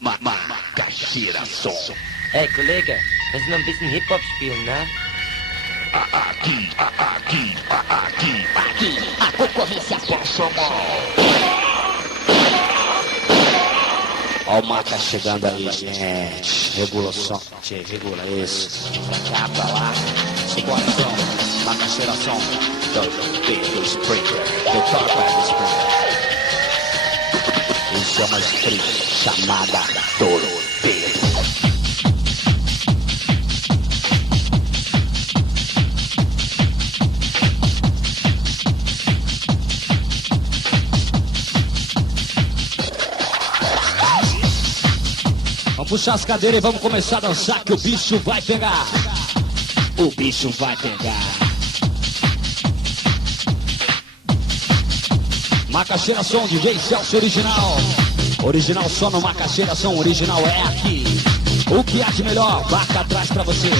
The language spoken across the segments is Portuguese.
Macaxeira Som. Hey Kollege, lass noch ein bisschen Hip-Hop spielen, ne? Aqui, a concorrência passa mal. Ó o Maca chegando aí, gente. Regula o som, regula isso. Pra cá, pra lá. Simbora, som. Macaxeira Som. Do Springer. Do Torpedo Springer. Isso é uma street chamada Torpedo. Vamos puxar as cadeiras e vamos começar a dançar que o bicho vai pegar. O bicho vai pegar. Macaxeira Som, DJ Celso original. Original só no Macaxeira Som, original é aqui. O que há de melhor, vaca atrás pra você.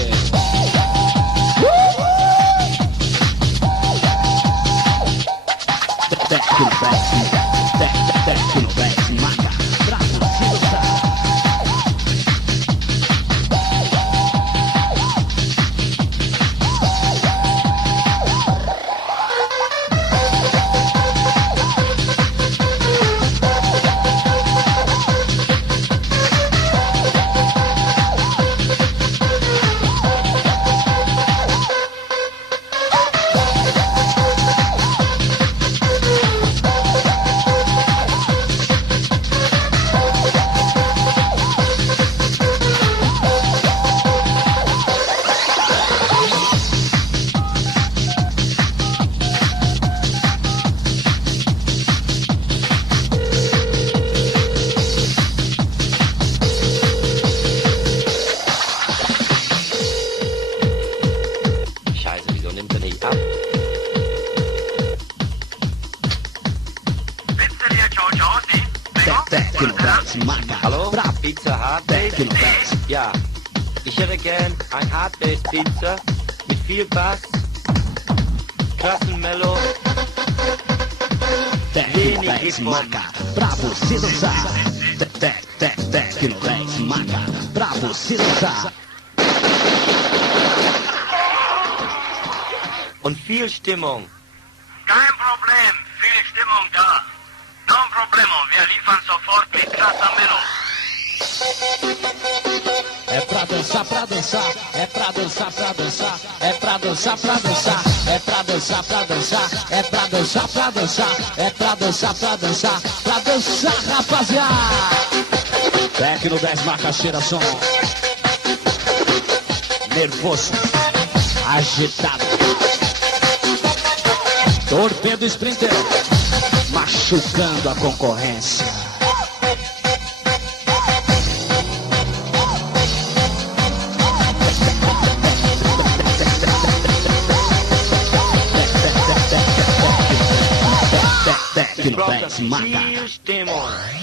Maca, bravo, Hallo? Pizza Hardbase? Ja, ich hätte gern ein Hardbase Pizza mit viel Bass, krassen Mellow, wenig Hip-Hop. Pra você dançar. Tecno Maca, pra você dançar. Und viel Stimmung. Kein Problem, viel Stimmung da. Non problemo, wir liefern sofort mit krasser Mellow. É pra dançar, pra dançar. É pra dançar, pra dançar. É pra dançar, pra dançar. É pra dançar, pra dançar. É pra dançar, pra dançar. É pra dançar, pra dançar. Pra dançar, rapaziada. Tecno 10 Macaxeira Som. Nervoso. Agitado. Torpedo Sprinter. Machucando a concorrência. Tecno 10 Maca. Viel Stimmung.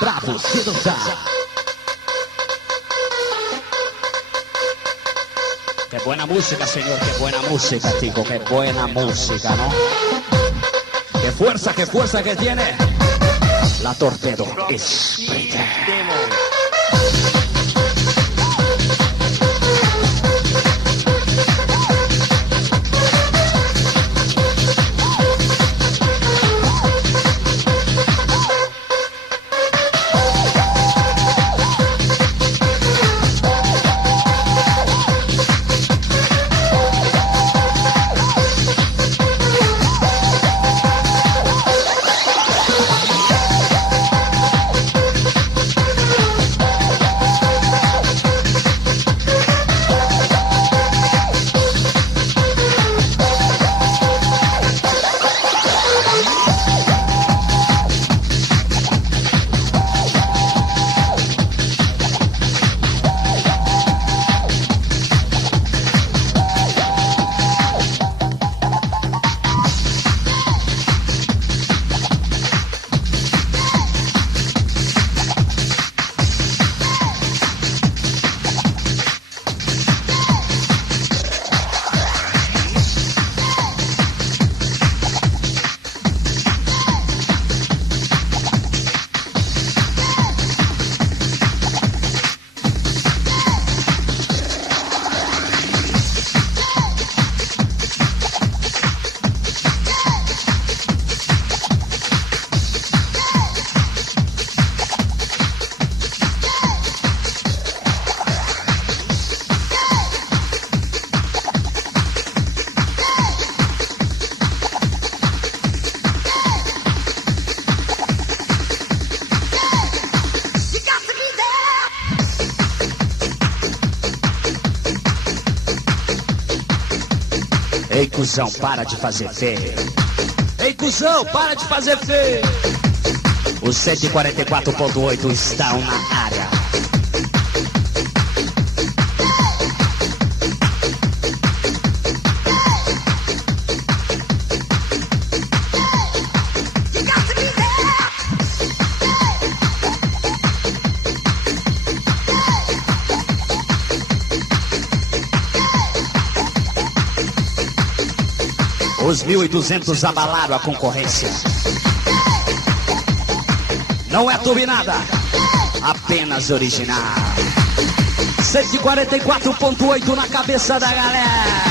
Pra você dançar. Que buena música, señor, que buena música, chico, que buena música, ¿no? Qué fuerza que tiene la Torpedo Sprinter. Ei, cuzão, para de fazer feio. Ei, cuzão, para de fazer feio. Os 144.8 estão na área. Os 1.200 abalaram a concorrência. Não é turbinada, apenas original. 144.8 na cabeça da galera.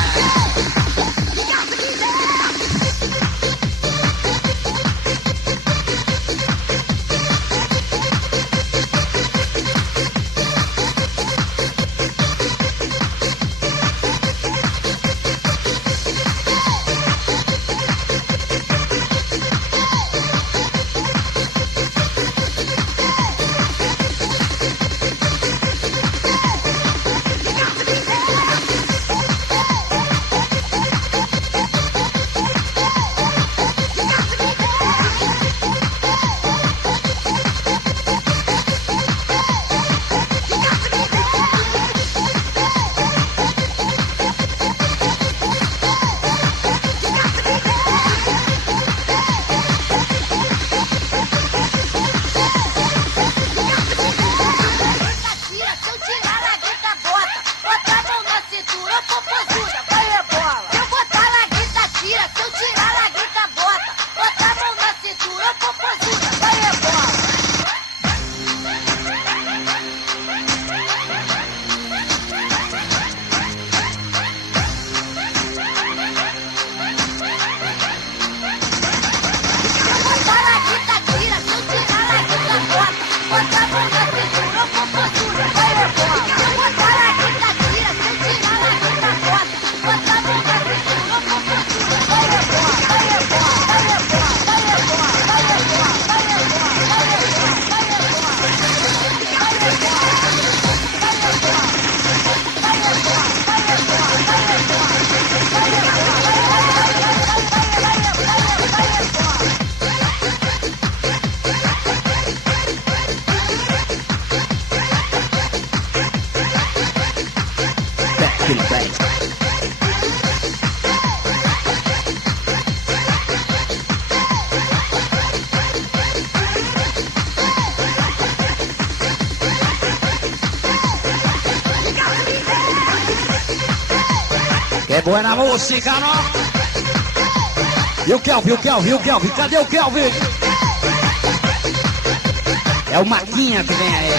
É boa na música, não? E o Kelvin, cadê o Kelvin? É o Maquinha que vem aí.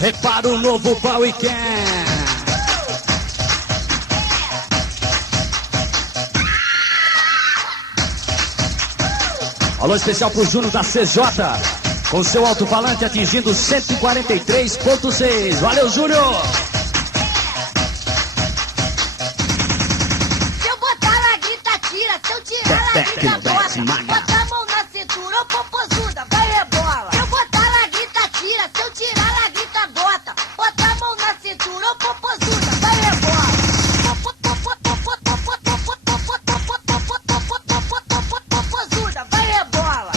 Repara o novo pau weekend. Alô especial pro Júnior da CJ, com seu alto-falante atingindo 143.6. Valeu, Júnior! Se eu botar na guita, tira. Se eu tirar na guita, bota. Bota a mão na cintura, ô popozuda, vai rebola. Se eu botar na guita, tira. Se eu tirar na guita, bota. Bota a mão na cintura, ô popozuda, vai rebola. Popozuda, vai rebola. Popozuda, vai rebola.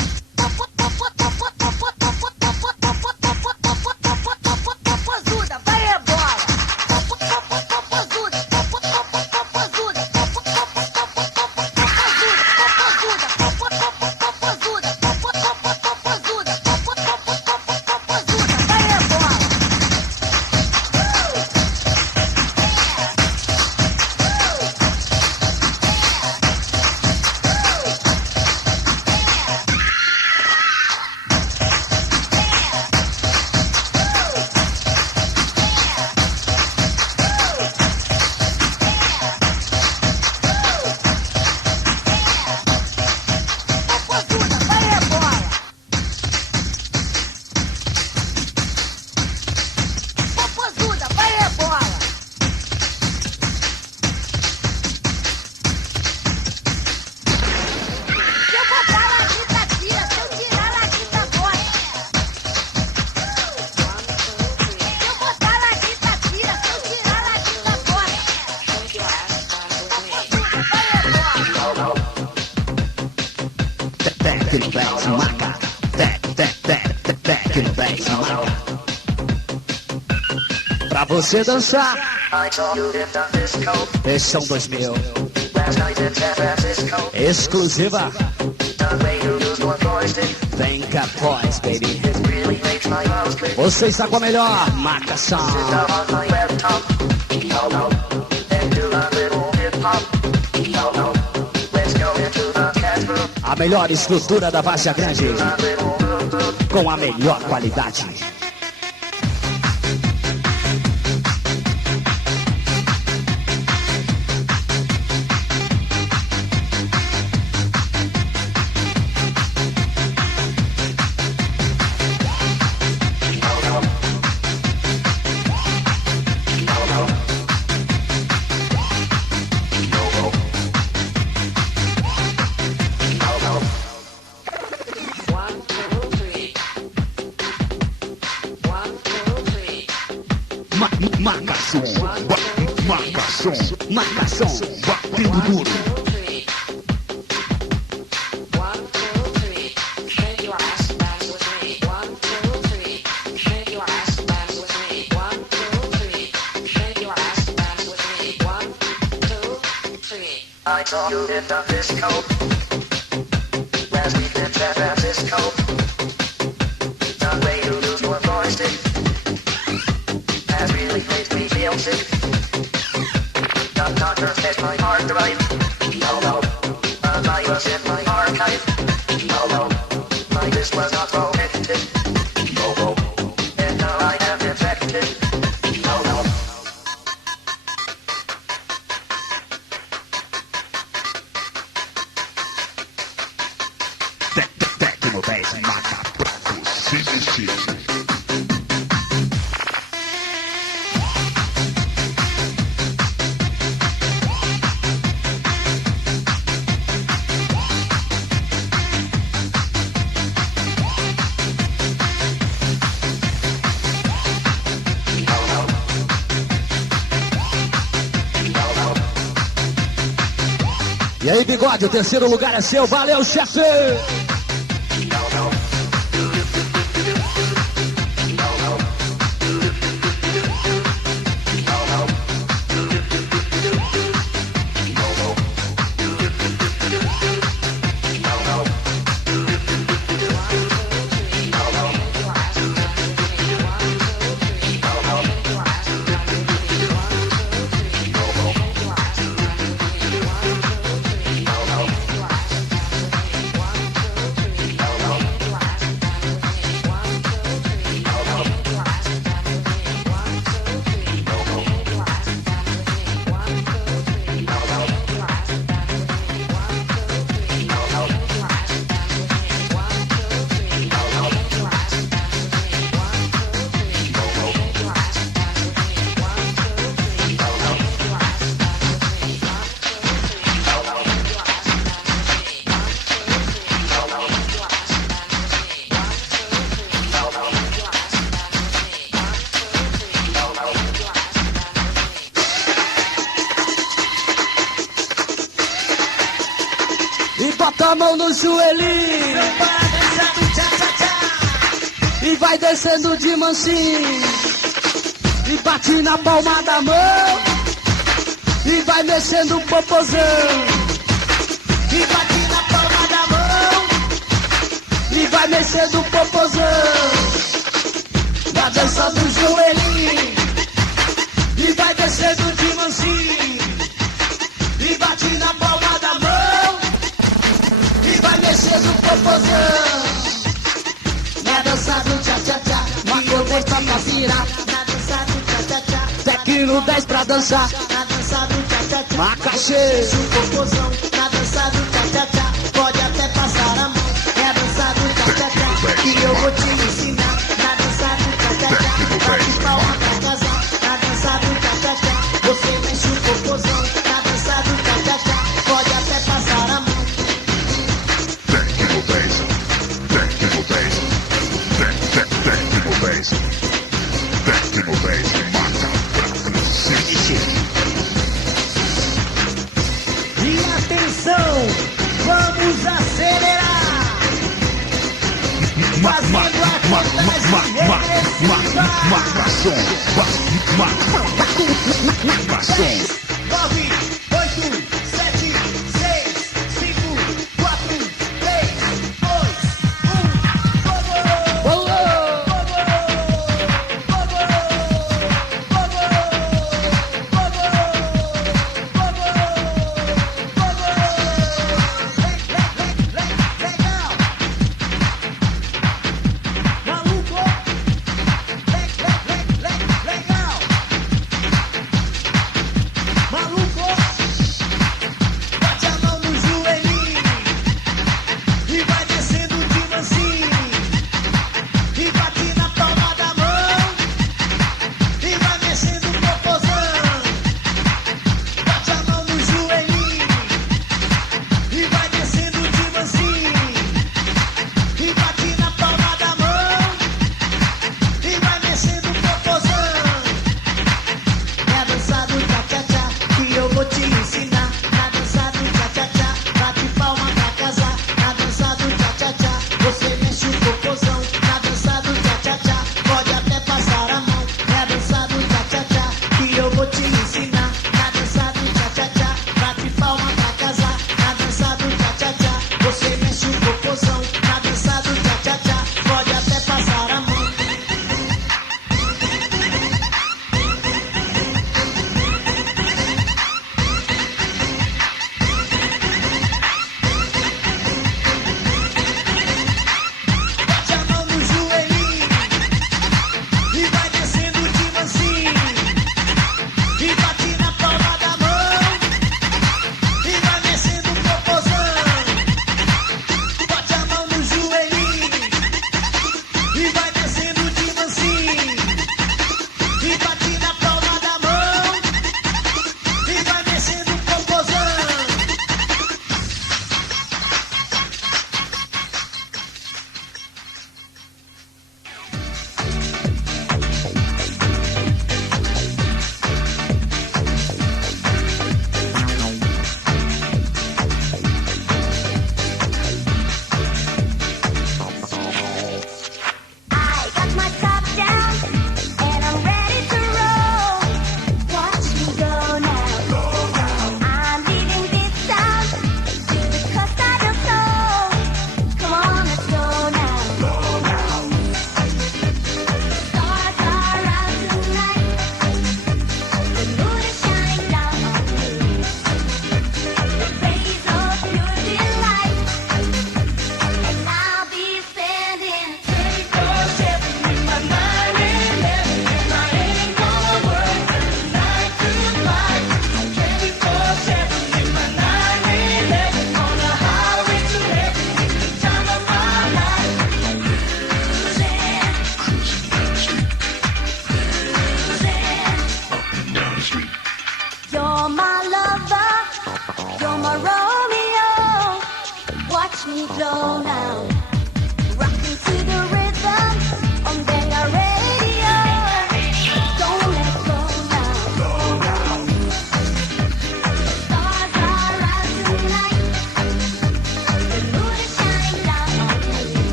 Pra você dançar. Versão 2000. Exclusiva. Vem cá, boys, baby. Você está com a melhor marcação. A melhor estrutura da Várzea Grande, com a melhor qualidade. Marcação, batendo duro. I saw you in the disco last week in San Francisco. The way you lose your voice has really made me feel sick. The doctor said my heart right. No, a virus in my archive. No, my disc was not protected. No, and now I am infected. No. Tecno 10 mata pra você mexer. E aí, Bigode, o terceiro lugar é seu. Valeu, chefe! Bota a mão no joelhinho e vai descendo de mansinho. E bate na palma da mão e vai mexendo o popozão. E bate na palma da mão e vai mexendo o popozão. Na dança do joelhinho e vai descendo de mansinho. E bate na palma da mão e vai mexendo o popozão. Na dança do tchá-tchá-tchá, Marco 10 pra virar. Na dança do tchá-tchá-tchá, Tecno 10 pra dançar. Na dança do tchá-tchá-tchá, Macaxê, o popozão. Na dança do tchá-tchá-tchá, pode até passar a mão. É a dança do tchá-tchá-tchá que eu vou te ensinar. Na dança do tchá-tchá-tchá, bate palma pra casar. Na dança do tchá-tchá-tchá, você mexe o popozão. Na dança do tchá-tchá-tchá, pode até passar a mão. Tecno Bass. Tecno Bass. Tecno Bass. Tecno Bass. Mata pra cacete. E atenção, vamos acelerar. Fazendo a Marcação. Marcação. 9, 8, 7, 6, 5, 4, 3, 2, 1. Vamos!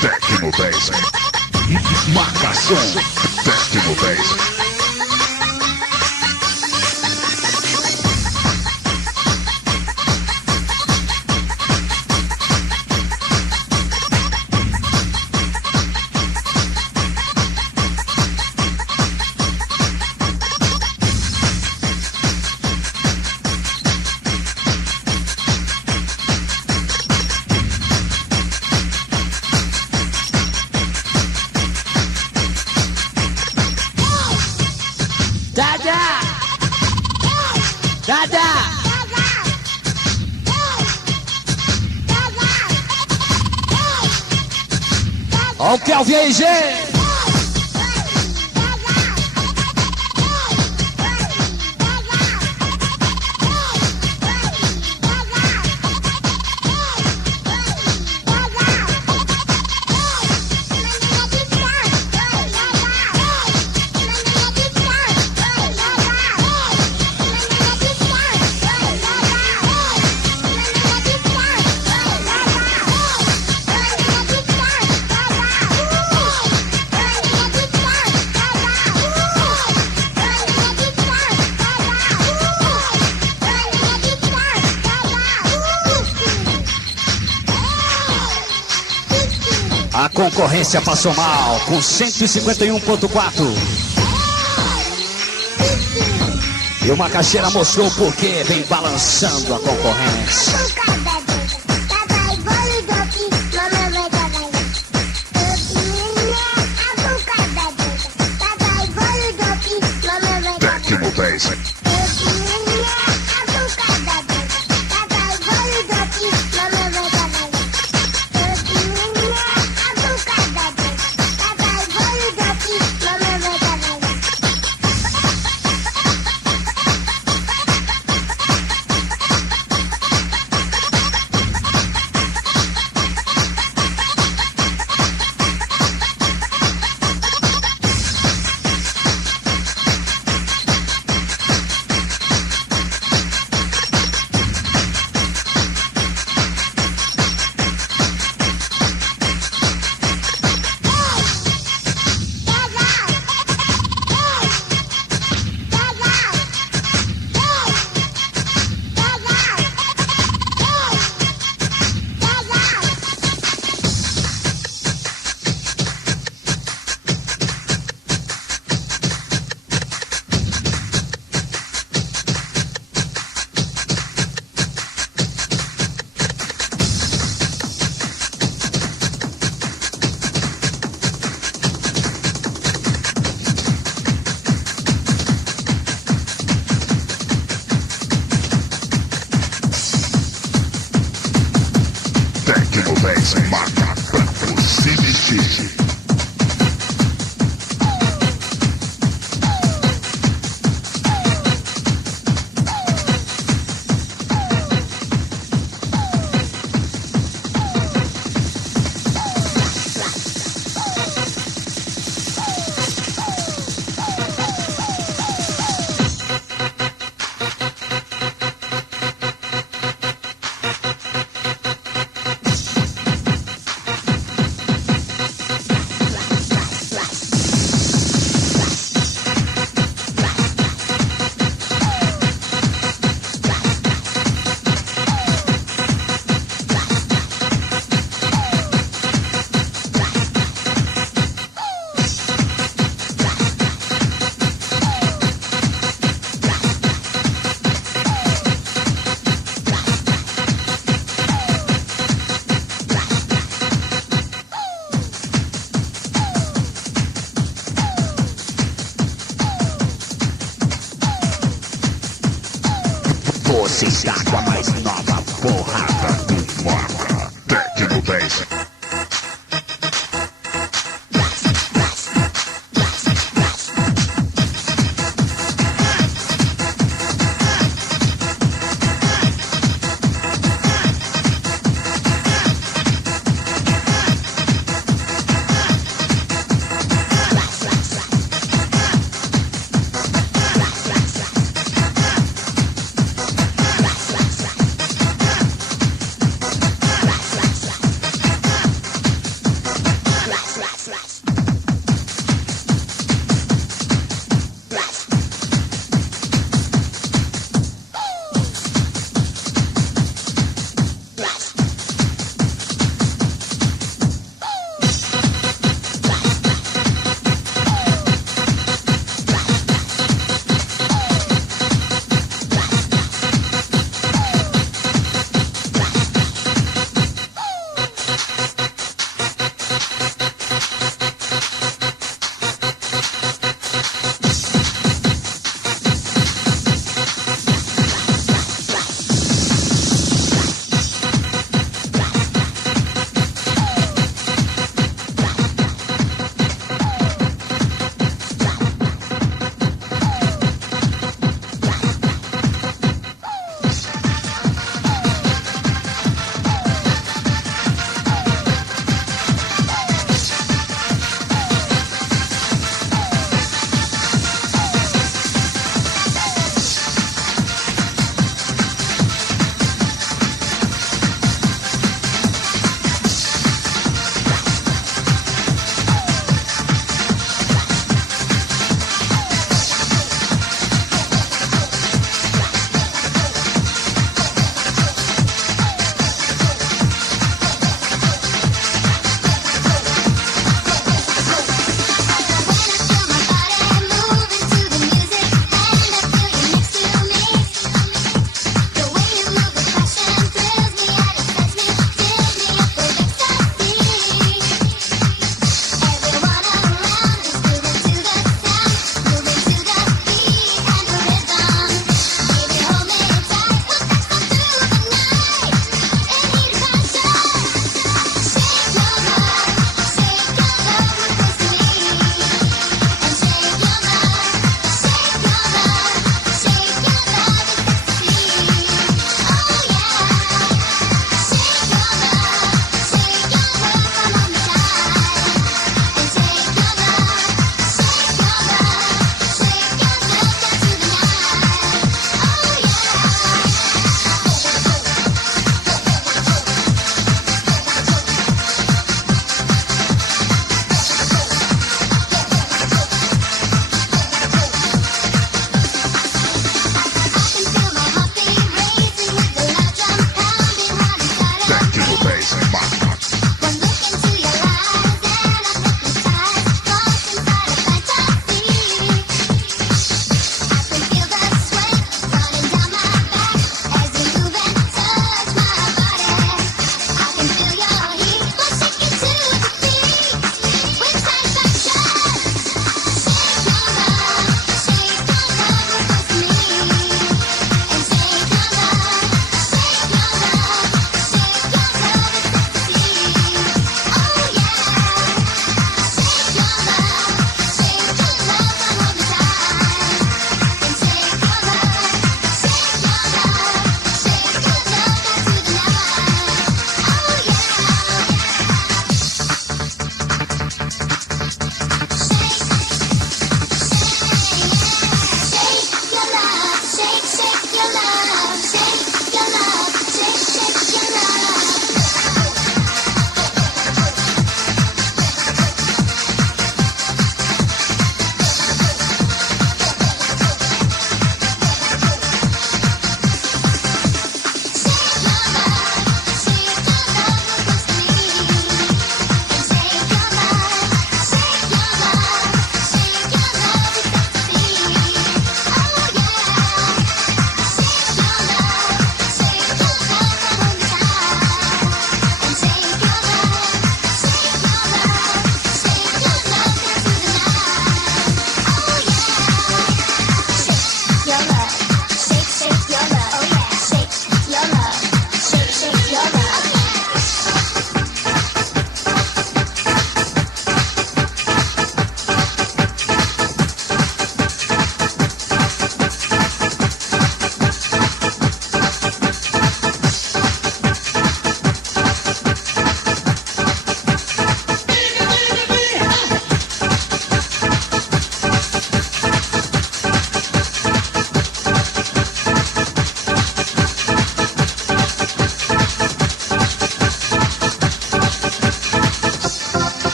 Techno Bass. Marcação. Techno Bass. Ó o Kelvin aí, gente! A concorrência passou mal com 151.4. E o Macaxeira mostrou o porquê, vem balançando a concorrência. Techno Bass. Techno Bass, marca pra você mexer. Você está com a mais nova porrada do Marca Techno Bass.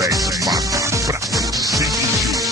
Bass marca pra você dirigir.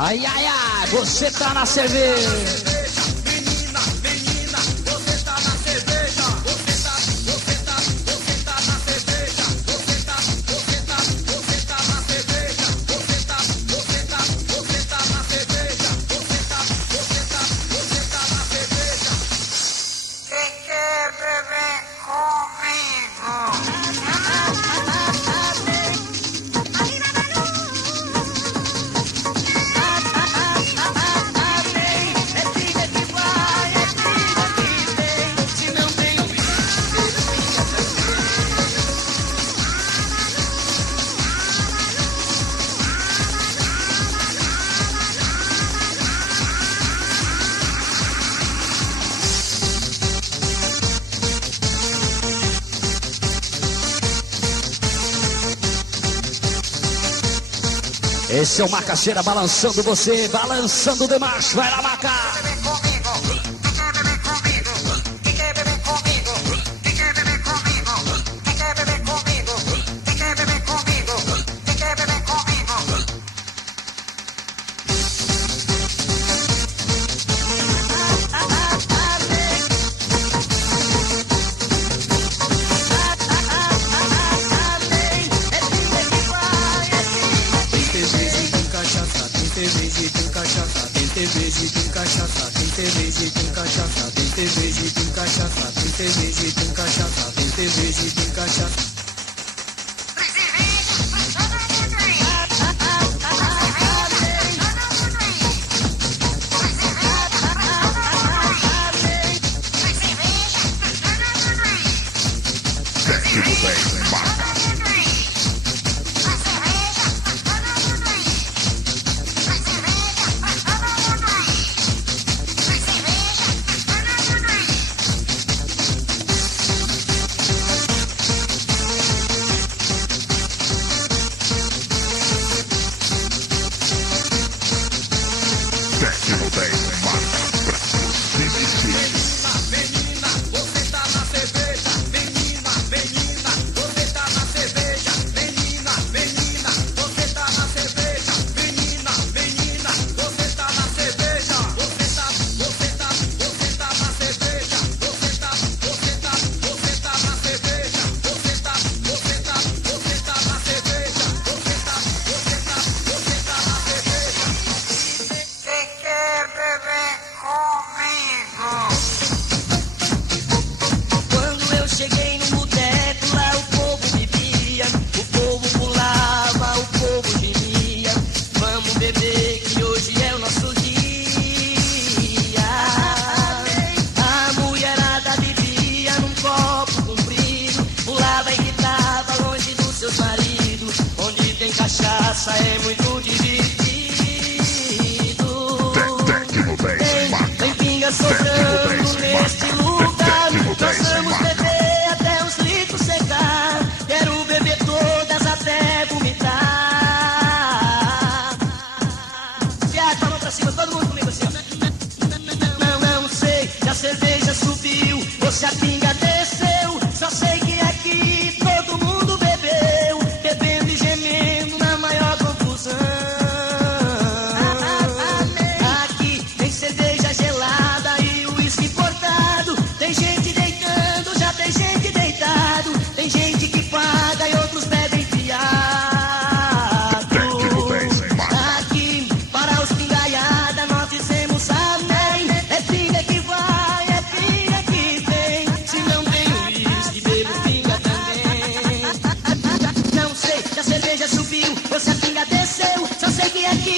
Ai, ai, ai, você tá na cerveja. Esse é o Macaxeira balançando você, balançando demais. Vai lá, Maca! Techno Bass marca. Techno Bass marca pra você dirigir.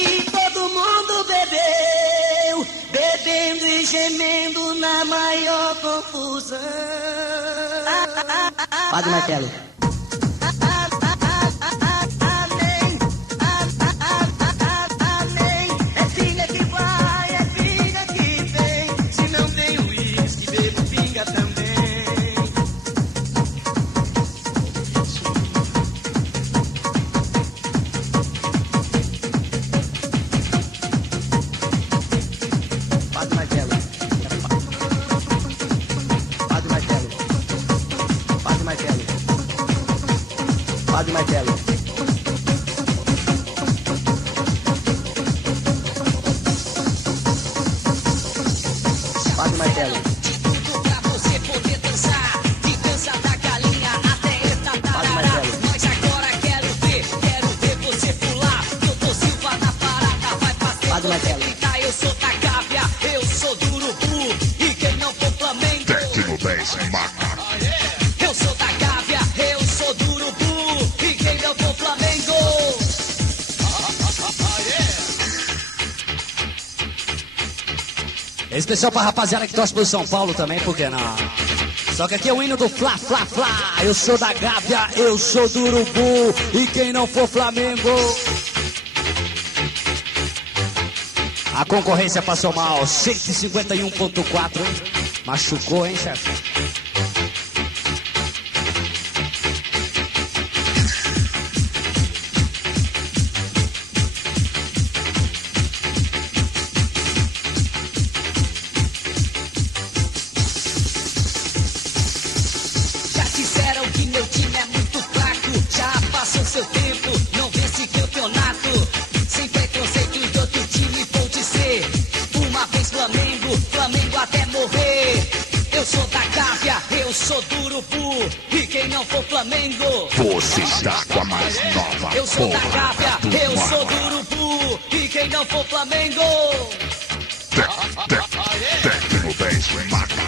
aqui todo mundo bebeu, bebendo e gemendo na maior confusão. Padre Marcelo. Amém. É pinga que vai, é pinga que vem. Se não tem uísque, bebo pinga também. Padre Marcelo. Padre Marcelo. Padre Marcelo. Padre Marcelo. Padre Marcelo. De tudo pra você poder dançar, de dança da galinha até esta tarará. Mas agora quero ver você pular. Doutor Silva na parada, vai fazer Padre você Marcelo. gritar. Eu sou da Gávea, eu sou do Urubu, e quem não for Flamengo. Techno Bass Maca. Eu sou da Gávea, eu sou do Urubu, e quem não for Flamengo. É especial pra rapaziada que torce pro São Paulo também, por que não? Só que aqui é o hino do Fla, Fla, Fla. Eu sou da Gávea, eu sou do Urubu, e quem não for Flamengo. A concorrência passou mal, 151.4, hein? Machucou, hein, chefe? Já disseram que meu time é muito fraco, já passou seu tempo, não vence campeonato. Sem preconceitos de outro time vou dizer, uma vez Flamengo, Flamengo até morrer. Eu sou da Gávea, eu sou do Urubu, e quem não for Flamengo. Você está com a mais nova Eu sou da porra Gávea, do eu sou do Maca. Urubu, e quem não for Flamengo. Techno Bass Maca.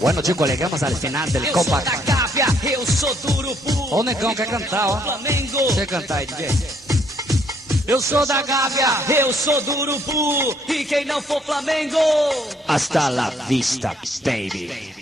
Bueno, chicos, llegamos al final del Eu sou Copa. da Gávea, eu sou do Urubu. Ó, o Negão quer cantar, ó. Flamengo. Você cantar aí, DJ. Eu sou da Gávea, Eu sou do Urubu, e quem não for Flamengo. hasta la vista, baby.